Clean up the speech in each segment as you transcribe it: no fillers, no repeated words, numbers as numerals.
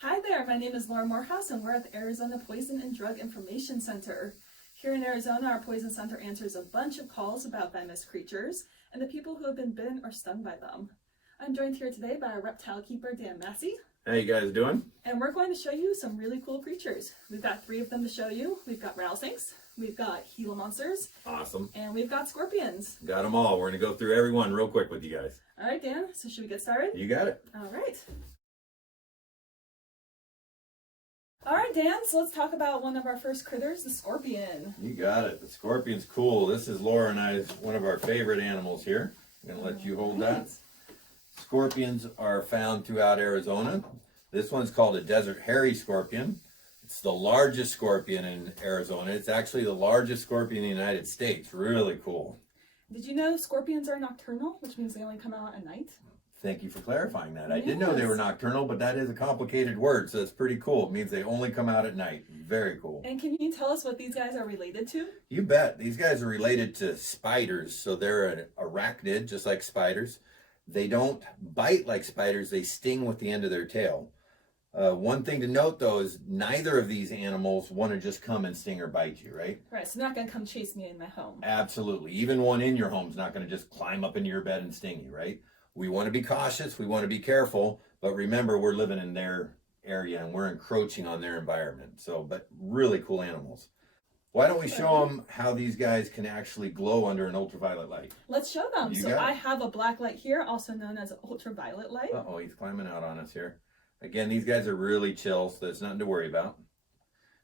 Hi there, my name is Laura Morehouse and we're at the Arizona Poison and Drug Information Center. Here in Arizona, our Poison Center answers a bunch of calls about venomous creatures and the people who have been bitten or stung by them. I'm joined here today by our reptile keeper, Dan Massey. How you guys doing? And we're going to show you some really cool creatures. We've got 3 of them to show you. We've got rattlesnakes, we've got Gila Monsters, Awesome. and we've got scorpions. Got them all. We're going to go through every one real quick with you guys. All right, Dan, so should we get started? You got it. All right. All right, Dan, so let's talk about one of our first critters, the scorpion. You got it. The scorpion's cool. This is Laura and I's one of our favorite animals here. I'm going to let you hold that. Scorpions are found throughout Arizona. This one's called a desert hairy scorpion. It's the largest scorpion in Arizona. It's actually the largest scorpion in the United States. Really cool. Did you know scorpions are nocturnal, which means they only come out at night? Thank you for clarifying that. I did know they were nocturnal, but that is a complicated word, so it's pretty cool. It means they only come out at night. Very cool. And can you tell us what these guys are related to? You bet. These guys are related to spiders, so they're an arachnid, just like spiders. They don't bite like spiders. They sting with the end of their tail. One thing to note, though, is neither of these animals want to just come and sting or bite you, right? Right, so they're not going to come chase me in my home. Absolutely. Even one in your home is not going to just climb up into your bed and sting you, right? We want to be cautious. We want to be careful. But remember, we're living in their area and we're encroaching on their environment. So, but really cool animals. Why don't we show them how these guys can actually glow under an ultraviolet light? Let's show them. So I have a black light here, also known as ultraviolet light. Uh-oh, he's climbing out on us here. Again, these guys are really chill, so there's nothing to worry about.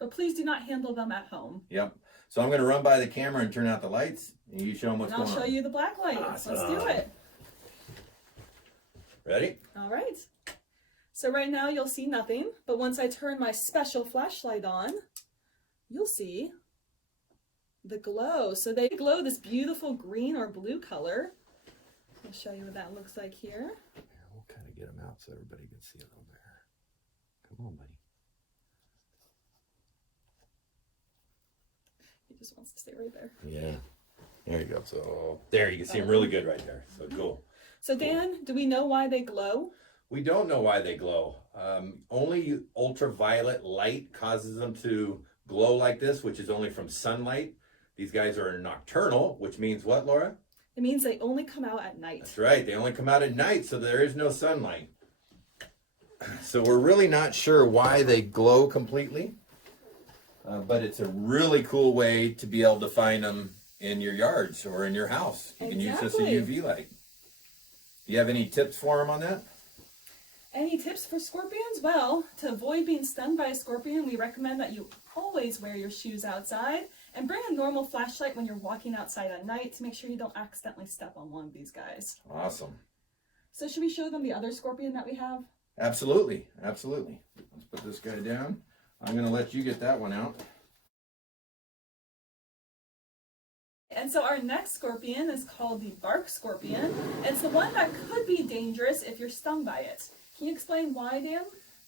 But please do not handle them at home. Yep. So I'm going to run by the camera and turn out the lights, and you show them what's going on. I'll show you the black light. Awesome. Let's do it. Ready? All right. So right now you'll see nothing, but once I turn my special flashlight on, you'll see the glow. So they glow this beautiful green or blue color. I'll show you what that looks like here. We'll kind of get them out so everybody can see a little better. Come on, buddy. He just wants to stay right there. Yeah. There you go. So there, you can see them really good right there. So cool. So Dan, do we know why they glow? We don't know why they glow. Only ultraviolet light causes them to glow like this, which is only from sunlight. These guys are nocturnal, which means what, Laura? It means they only come out at night. That's right. They only come out at night, so there is no sunlight. So we're really not sure why they glow completely, but it's a really cool way to be able to find them in your yards or in your house. You can use this as a UV light. Do you have any tips for them on that? Any tips for scorpions? Well, to avoid being stung by a scorpion, we recommend that you always wear your shoes outside and bring a normal flashlight when you're walking outside at night to make sure you don't accidentally step on one of these guys. Awesome. So should we show them the other scorpion that we have? Absolutely. Absolutely. Let's put this guy down. I'm going to let you get that one out. And so our next scorpion is called the bark scorpion. It's the one that could be dangerous if you're stung by it. Can you explain why, Dan?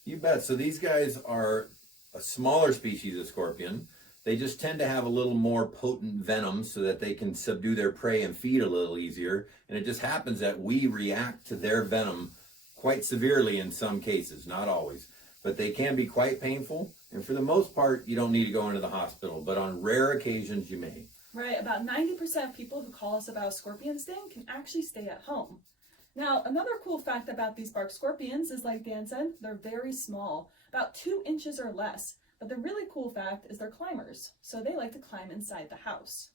You bet. So these guys are a smaller species of scorpion. They just tend to have a little more potent venom so that they can subdue their prey and feed a little easier. And it just happens that we react to their venom quite severely in some cases, not always. But they can be quite painful. And for the most part, you don't need to go into the hospital. But on rare occasions, you may. Right, about 90% of people who call us about a scorpion sting can actually stay at home. Now, another cool fact about these bark scorpions is, like Dan said, they're very small, about 2 inches or less. But the really cool fact is they're climbers, so they like to climb inside the house.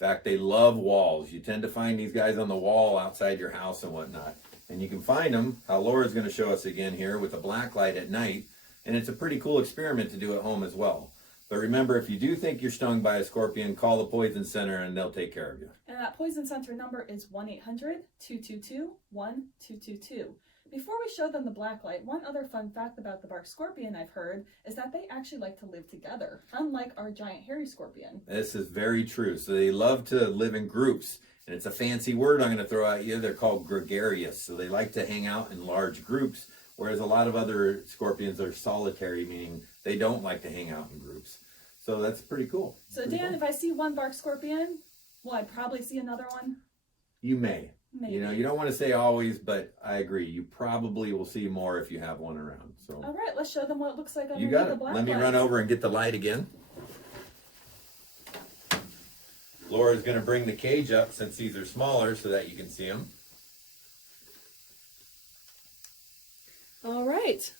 In fact, they love walls. You tend to find these guys on the wall outside your house and whatnot. And you can find them, how Laura's going to show us again here, with a black light at night. And it's a pretty cool experiment to do at home as well. But remember, if you do think you're stung by a scorpion, call the Poison Center and they'll take care of you. And that Poison Center number is 1-800-222-1222. Before we show them the black light, one other fun fact about the bark scorpion I've heard is that they actually like to live together, unlike our giant hairy scorpion. This is very true. So they love to live in groups. And it's a fancy word I'm going to throw at you. They're called gregarious. So they like to hang out in large groups, whereas a lot of other scorpions are solitary, meaning they don't like to hang out in groups. So that's pretty cool. So Dan, if I see one bark scorpion, will I probably see another one? You may. Maybe. You know, you don't want to say always, but I agree. You probably will see more if you have one around. So. All right, let's show them what it looks like underneath You got the it. black Let me light. run over and get the light again. Laura's going to bring the cage up since these are smaller so that you can see them. All right.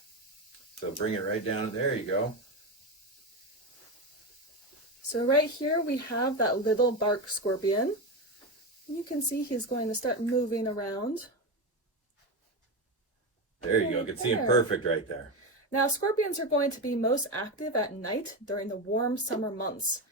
So bring it right down. There you go. So right here we have that little bark scorpion. You can see he's going to start moving around. There you go. You can see him perfect right there. Now scorpions are going to be most active at night during the warm summer months.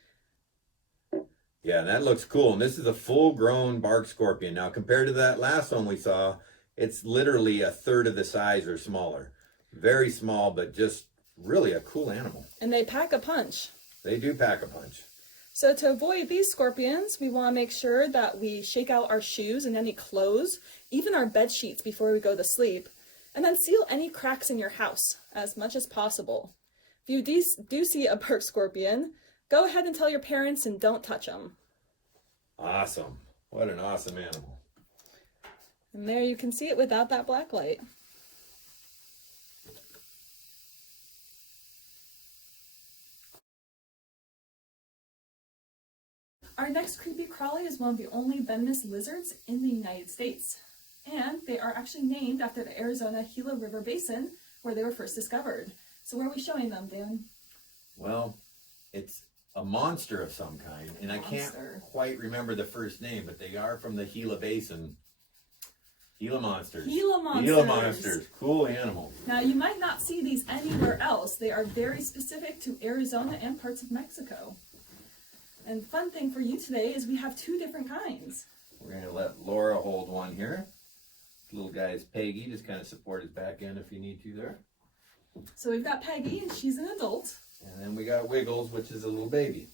Yeah, and that looks cool. And this is a full-grown bark scorpion. Now, compared to that last one we saw, it's literally a third of the size or smaller. Very small, but just really a cool animal. And they pack a punch. They do pack a punch. So to avoid these scorpions, we want to make sure that we shake out our shoes and any clothes, even our bed sheets before we go to sleep, and then seal any cracks in your house as much as possible. If you do see a bark scorpion, go ahead and tell your parents and don't touch them. Awesome. What an awesome animal. And there you can see it without that black light. Our next creepy crawly is one of the only venomous lizards in the United States. And they are actually named after the Arizona Gila River Basin where they were first discovered. So where are we showing them, Dan? Well, it's a monster of some kind, and I can't quite remember the first name, but they are from the Gila Basin. Gila Monsters. Gila Monsters. Gila Monsters. Cool animal. Now, you might not see these anywhere else. They are very specific to Arizona and parts of Mexico. And fun thing for you today is we have two different kinds. We're going to let Laura hold one here. This little guy is Peggy. Just kind of support his back end if you need to there. So we've got Peggy, and she's an adult. And then we got Wiggles, which is a little baby.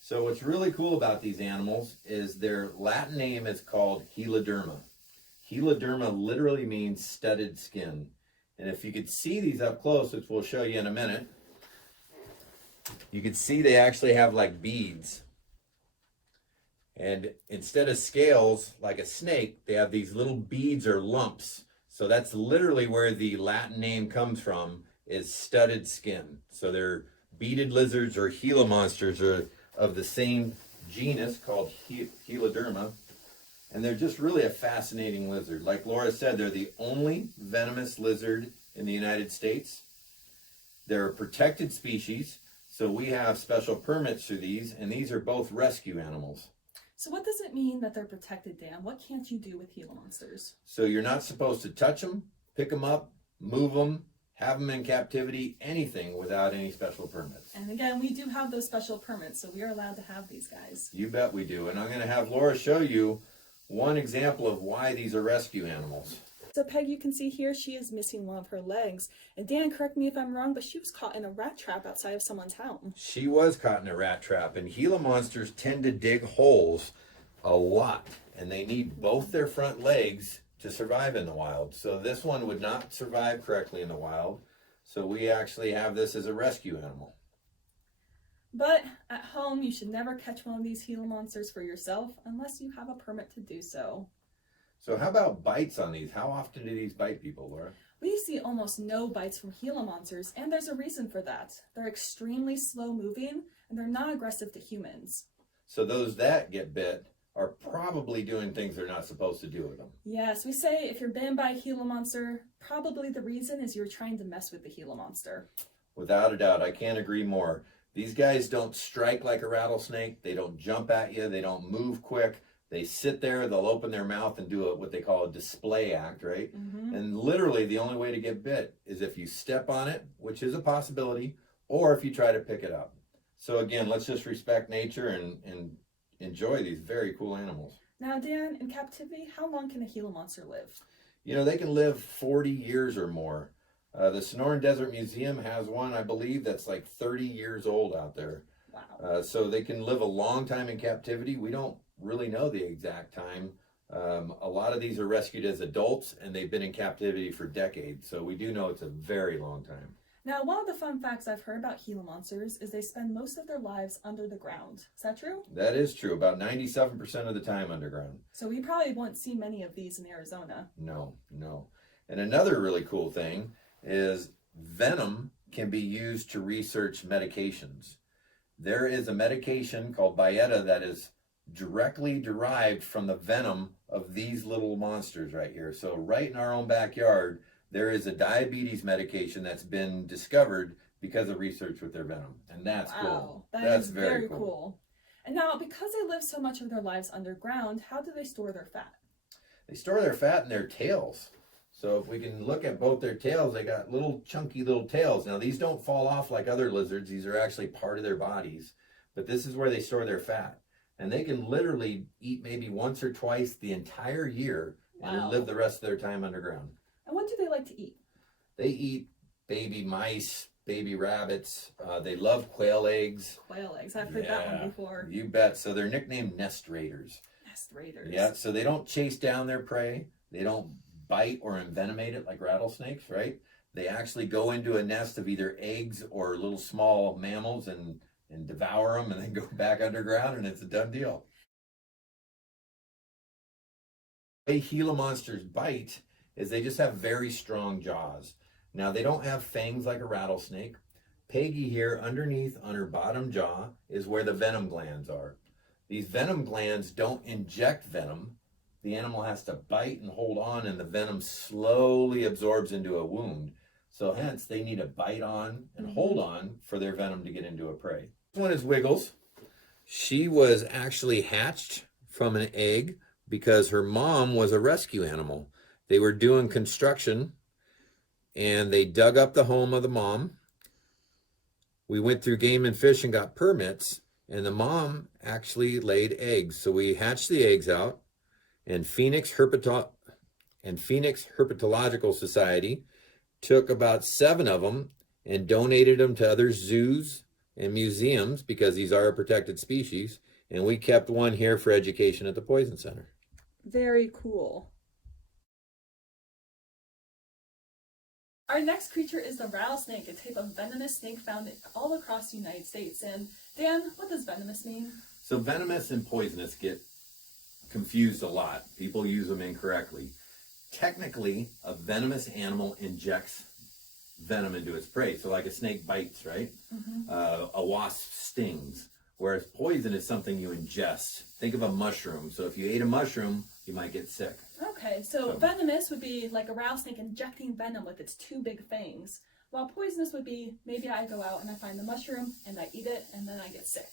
So what's really cool about these animals is their Latin name is called Heloderma. Heloderma literally means studded skin. And if you could see these up close, which we'll show you in a minute, you can see they actually have like beads. And instead of scales, like a snake, they have these little beads or lumps. So that's literally where the Latin name comes from, is studded skin. So they're beaded lizards, or Gila monsters, are of the same genus called Heloderma. And they're just really a fascinating lizard. Like Laura said, they're the only venomous lizard in the United States. They're a protected species, so we have special permits for these, and these are both rescue animals. So what does it mean that they're protected, Dan? What can't you do with Gila monsters? So you're not supposed to touch them, pick them up, move them, have them in captivity, anything without any special permits. And again, we do have those special permits, so we are allowed to have these guys. You bet we do. And I'm going to have Laura show you one example of why these are rescue animals. So Peg, you can see here, she is missing one of her legs. And Dan, correct me if I'm wrong, but she was caught in a rat trap outside of someone's home. She was caught in a rat trap, and Gila monsters tend to dig holes a lot, and they need both their front legs to survive in the wild. So this one would not survive correctly in the wild. So we actually have this as a rescue animal. But at home, you should never catch one of these Gila monsters for yourself unless you have a permit to do so. So how about bites on these? How often do these bite people, Laura? We see almost no bites from Gila monsters, and there's a reason for that. They're extremely slow moving, and they're not aggressive to humans. So those that get bit are probably doing things they're not supposed to do with them. Yes, we say if you're bitten by a Gila monster, probably the reason is you're trying to mess with the Gila monster. Without a doubt, I can't agree more. These guys don't strike like a rattlesnake. They don't jump at you. They don't move quick. They sit there, they'll open their mouth and do what they call a display act, right? Mm-hmm. And literally the only way to get bit is if you step on it, which is a possibility, or if you try to pick it up. So again, let's just respect nature and enjoy these very cool animals. Now, Dan, in captivity, how long can a Gila monster live? You know, they can live 40 years or more. The Sonoran Desert Museum has one, I believe, that's like 30 years old out there. Wow. So they can live a long time in captivity. We don't really know the exact time. A lot of these are rescued as adults, and they've been in captivity for decades. So we do know it's a very long time. Now, one of the fun facts I've heard about Gila monsters is they spend most of their lives under the ground. Is that true? That is true. About 97% of the time underground. So we probably won't see many of these in Arizona. No. And another really cool thing is venom can be used to research medications. There is a medication called Byetta that is directly derived from the venom of these little monsters right here. So right in our own backyard, there is a diabetes medication that's been discovered because of research with their venom. And that's cool. That's very cool. And now, because they live so much of their lives underground, how do they store their fat? They store their fat in their tails. So if we can look at both their tails, they got little chunky little tails. Now these don't fall off like other lizards. These are actually part of their bodies. But this is where they store their fat. And they can literally eat maybe once or twice the entire year and live the rest of their time underground. And what do they like to eat? They eat baby mice, baby rabbits. They love quail eggs. Quail eggs. I've heard that one before. You bet. So they're nicknamed nest raiders. Nest raiders. Yeah, so they don't chase down their prey. They don't bite or envenomate it like rattlesnakes, right? They actually go into a nest of either eggs or little small mammals and devour them and then go back underground, and it's a done deal. The way Gila monsters bite is they just have very strong jaws. Now, they don't have fangs like a rattlesnake. Peggy here, underneath on her bottom jaw, is where the venom glands are. These venom glands don't inject venom. The animal has to bite and hold on, and the venom slowly absorbs into a wound. So hence, they need to bite on and hold on for their venom to get into a prey. This one is Wiggles. She was actually hatched from an egg because her mom was a rescue animal. They were doing construction, and they dug up the home of the mom. We went through Game and Fish and got permits, and the mom actually laid eggs. So we hatched the eggs out, and Phoenix Herpetological Society took about 7 of them and donated them to other zoos and museums because these are a protected species. And we kept one here for education at the Poison Center. Very cool. Our next creature is the rattlesnake, a type of venomous snake found all across the United States. And Dan, what does venomous mean? So venomous and poisonous get confused a lot. People use them incorrectly. Technically, a venomous animal injects venom into its prey. So like a snake bites, right? A wasp stings. Whereas poison is something you ingest. Think of a mushroom. So if you ate a mushroom, you might get sick. Okay, so venomous would be like a rattlesnake injecting venom with its 2 big fangs. While poisonous would be, maybe I go out and I find the mushroom and I eat it and then I get sick.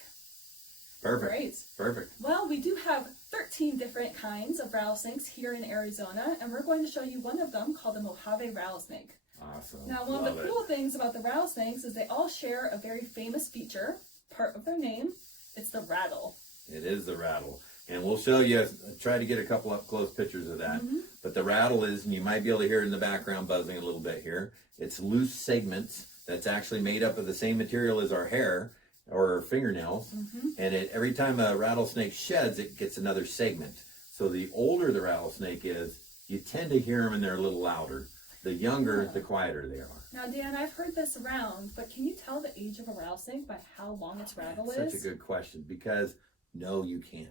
Perfect. Great. Perfect. Well, we do have 13 different kinds of rattlesnakes here in Arizona, and we're going to show you one of them called the Mojave rattlesnake. Awesome. Now, one of the cool things about the rattlesnakes is they all share a very famous feature, part of their name. It's the rattle. It is the rattle. And we'll show you, try to get a couple up close pictures of that. But the rattle is, and you might be able to hear it in the background buzzing a little bit here, it's loose segments that's actually made up of the same material as our hair or our fingernails. And every time a rattlesnake sheds, it gets another segment. So the older the rattlesnake is, you tend to hear them and they're a little louder. The younger, the quieter they are. Now, Dan, I've heard this around, but can you tell the age of a rattlesnake by how long its rattle is? Such a good question, because no, you can't.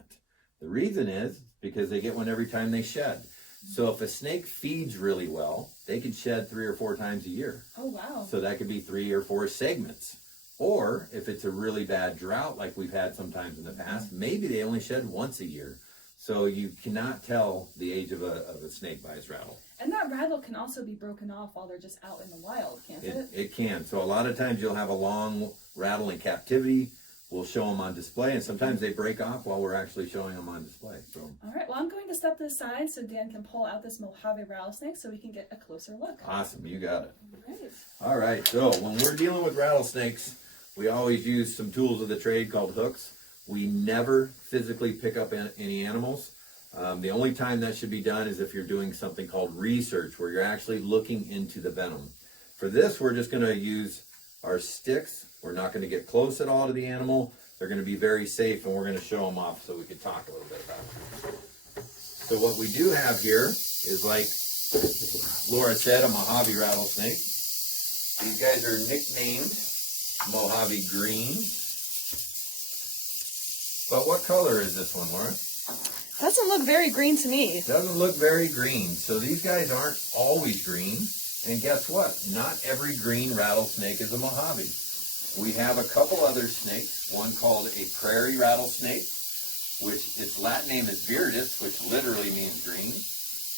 The reason is because they get one every time they shed. So if a snake feeds really well, they can shed 3 or 4 times a year. Oh, wow. So that could be 3 or 4 segments. Or if it's a really bad drought like we've had sometimes in the past, maybe they only shed once a year. So you cannot tell the age of a snake by its rattle. And that rattle can also be broken off while they're just out in the wild, can't it? It can. So a lot of times you'll have a long rattle in captivity. We'll show them on display, and sometimes they break off while we're actually showing them on display. So. All right, well, I'm going to step this aside so Dan can pull out this Mojave rattlesnake so we can get a closer look. Awesome, you got it. All right. All right, so when we're dealing with rattlesnakes, we always use some tools of the trade called hooks. We never physically pick up any animals. The only time that should be done is if you're doing something called research, where you're actually looking into the venom. For this, we're just going to use our sticks. We're not going to get close at all to the animal. They're going to be very safe, and we're going to show them off so we can talk a little bit about it. So what we do have here is, like Laura said, a Mojave rattlesnake. These guys are nicknamed Mojave Green. But what color is this one, Laura? Doesn't look very green to me. Doesn't look very green. So these guys aren't always green. And guess what? Not every green rattlesnake is a Mojave. We have a couple other snakes. One called a prairie rattlesnake, which its Latin name is viridis, which literally means green.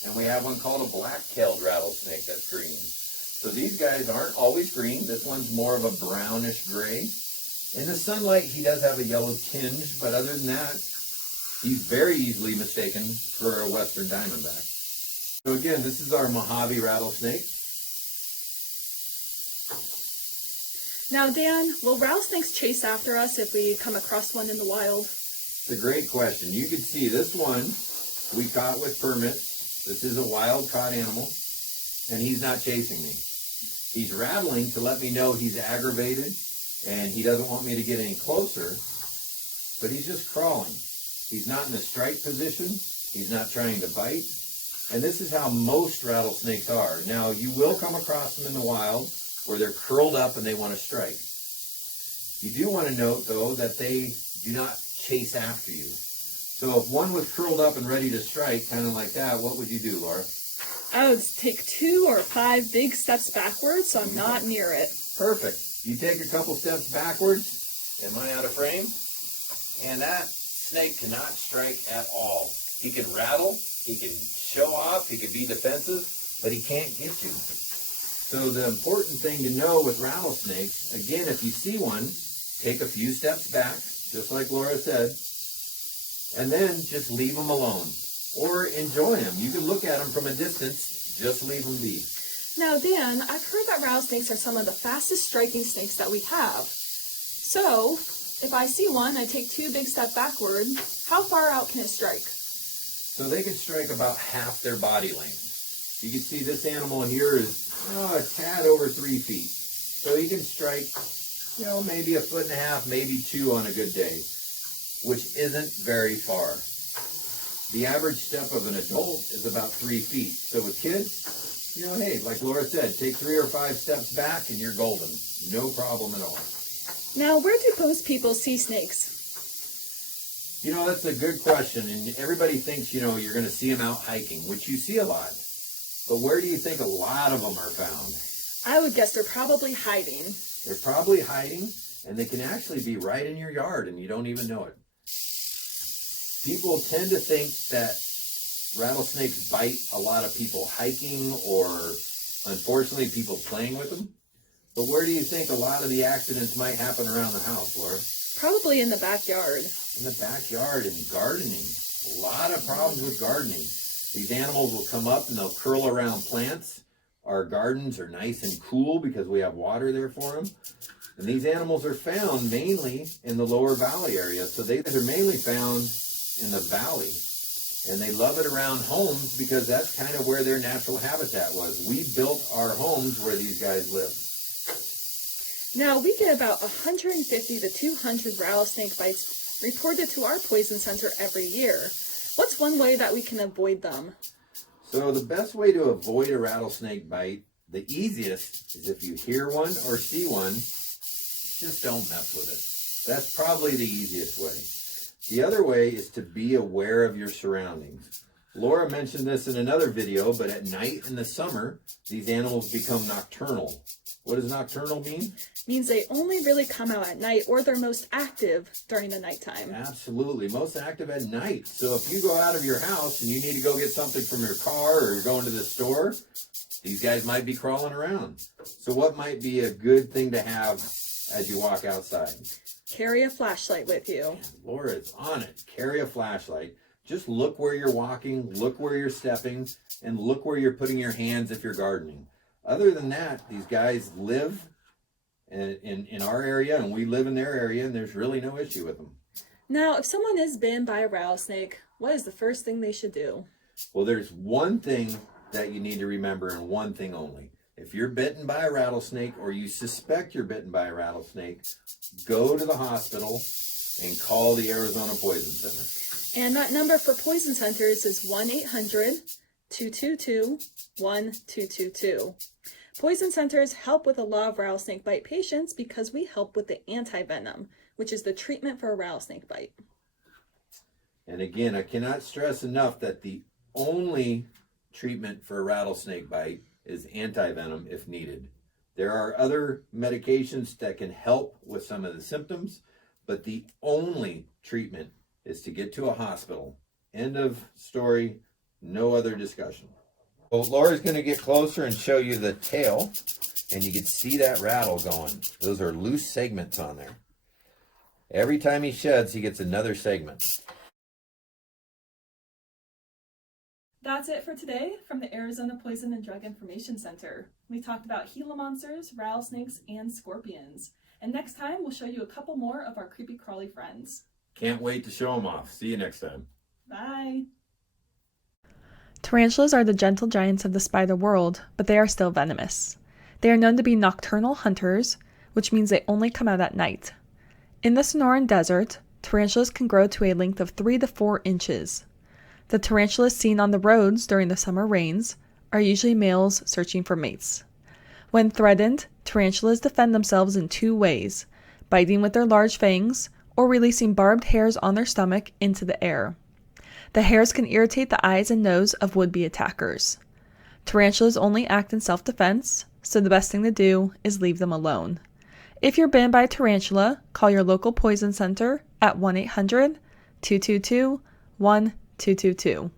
And we have one called a black-tailed rattlesnake that's green. So these guys aren't always green. This one's more of a brownish gray. In the sunlight, he does have a yellow tinge, but other than that, he's very easily mistaken for a western diamondback. So again, this is our Mojave rattlesnake. Now, Dan, will rattlesnakes chase after us if we come across one in the wild? It's a great question. You can see this one we caught with permits. This is a wild caught animal, and he's not chasing me. He's rattling to let me know he's aggravated and he doesn't want me to get any closer, but he's just crawling. He's not in a strike position. He's not trying to bite. And this is how most rattlesnakes are. Now, you will come across them in the wild where they're curled up and they want to strike. You do want to note, though, that they do not chase after you. So if one was curled up and ready to strike, kind of like that, what would you do, Laura? I would take 2 or 5 big steps backwards so I'm not near it. Perfect. You take a couple steps backwards. Am I out of frame? And that snake cannot strike at all. He can rattle, he can show off, he can be defensive, but he can't get you. So the important thing to know with rattlesnakes, again, if you see one, take a few steps back, just like Laura said, and then just leave them alone. Or enjoy them. You can look at them from a distance, just leave them be. Now, Dan, I've heard that rattlesnakes are some of the fastest striking snakes that we have. So, if I see one, I take 2 big steps backward, how far out can it strike? So they can strike about half their body length. You can see this animal here is a tad over 3 feet. So he can strike, maybe 1.5 feet, maybe 2 on a good day, which isn't very far. The average step of an adult is about 3 feet. So with kids, hey, like Laura said, take 3 or 5 steps back and you're golden. No problem at all. Now, where do most people see snakes? That's a good question. And everybody thinks, you're going to see them out hiking, which you see a lot. But where do you think a lot of them are found? I would guess they're probably hiding. They're probably hiding, and they can actually be right in your yard and you don't even know it. People tend to think that rattlesnakes bite a lot of people hiking or, unfortunately, people playing with them. But where do you think a lot of the accidents might happen around the house, Laura? Probably in the backyard. In the backyard and gardening. A lot of problems with gardening. These animals will come up and they'll curl around plants. Our gardens are nice and cool because we have water there for them. And these animals are found mainly in the lower valley area. So they're mainly found in the valley. And they love it around homes because that's kind of where their natural habitat was. We built our homes where these guys live. Now, we get about 150 to 200 rattlesnake bites reported to our poison center every year. What's one way that we can avoid them? So the best way to avoid a rattlesnake bite, the easiest, is if you hear one or see one, just don't mess with it. That's probably the easiest way. The other way is to be aware of your surroundings. Laura mentioned this in another video, but at night in the summer, these animals become nocturnal. What does nocturnal mean? Means they only really come out at night, or they're most active during the nighttime. Absolutely, most active at night. So if you go out of your house and you need to go get something from your car or you're going to the store, these guys might be crawling around. So what might be a good thing to have as you walk outside? Carry a flashlight with you. Laura's on it. Carry a flashlight. Just look where you're walking, look where you're stepping, and look where you're putting your hands if you're gardening. Other than that, these guys live in our area, and we live in their area, and there's really no issue with them. Now, if someone is bitten by a rattlesnake, what is the first thing they should do? Well, there's one thing that you need to remember, and one thing only. If you're bitten by a rattlesnake, or you suspect you're bitten by a rattlesnake, go to the hospital and call the Arizona Poison Center. And that number for poison centers is 1-800-222-1222. Poison centers help with a lot of rattlesnake bite patients because we help with the antivenom, which is the treatment for a rattlesnake bite. And again, I cannot stress enough that the only treatment for a rattlesnake bite is antivenom if needed. There are other medications that can help with some of the symptoms, but the only treatment is to get to a hospital. End of story, no other discussion. Well, Laura's going to get closer and show you the tail, and you can see that rattle going. Those are loose segments on there. Every time he sheds, he gets another segment. That's it for today from the Arizona Poison and Drug Information Center. We talked about Gila monsters, rattlesnakes, and scorpions. And next time, we'll show you a couple more of our creepy crawly friends. Can't wait to show them off. See you next time. Bye! Tarantulas are the gentle giants of the spider world, but they are still venomous. They are known to be nocturnal hunters, which means they only come out at night. In the Sonoran Desert, tarantulas can grow to a length of 3 to 4 inches. The tarantulas seen on the roads during the summer rains are usually males searching for mates. When threatened, tarantulas defend themselves in 2 ways, biting with their large fangs or releasing barbed hairs on their stomach into the air. The hairs can irritate the eyes and nose of would-be attackers. Tarantulas only act in self-defense, so the best thing to do is leave them alone. If you're bitten by a tarantula, call your local poison center at 1-800-222-1222.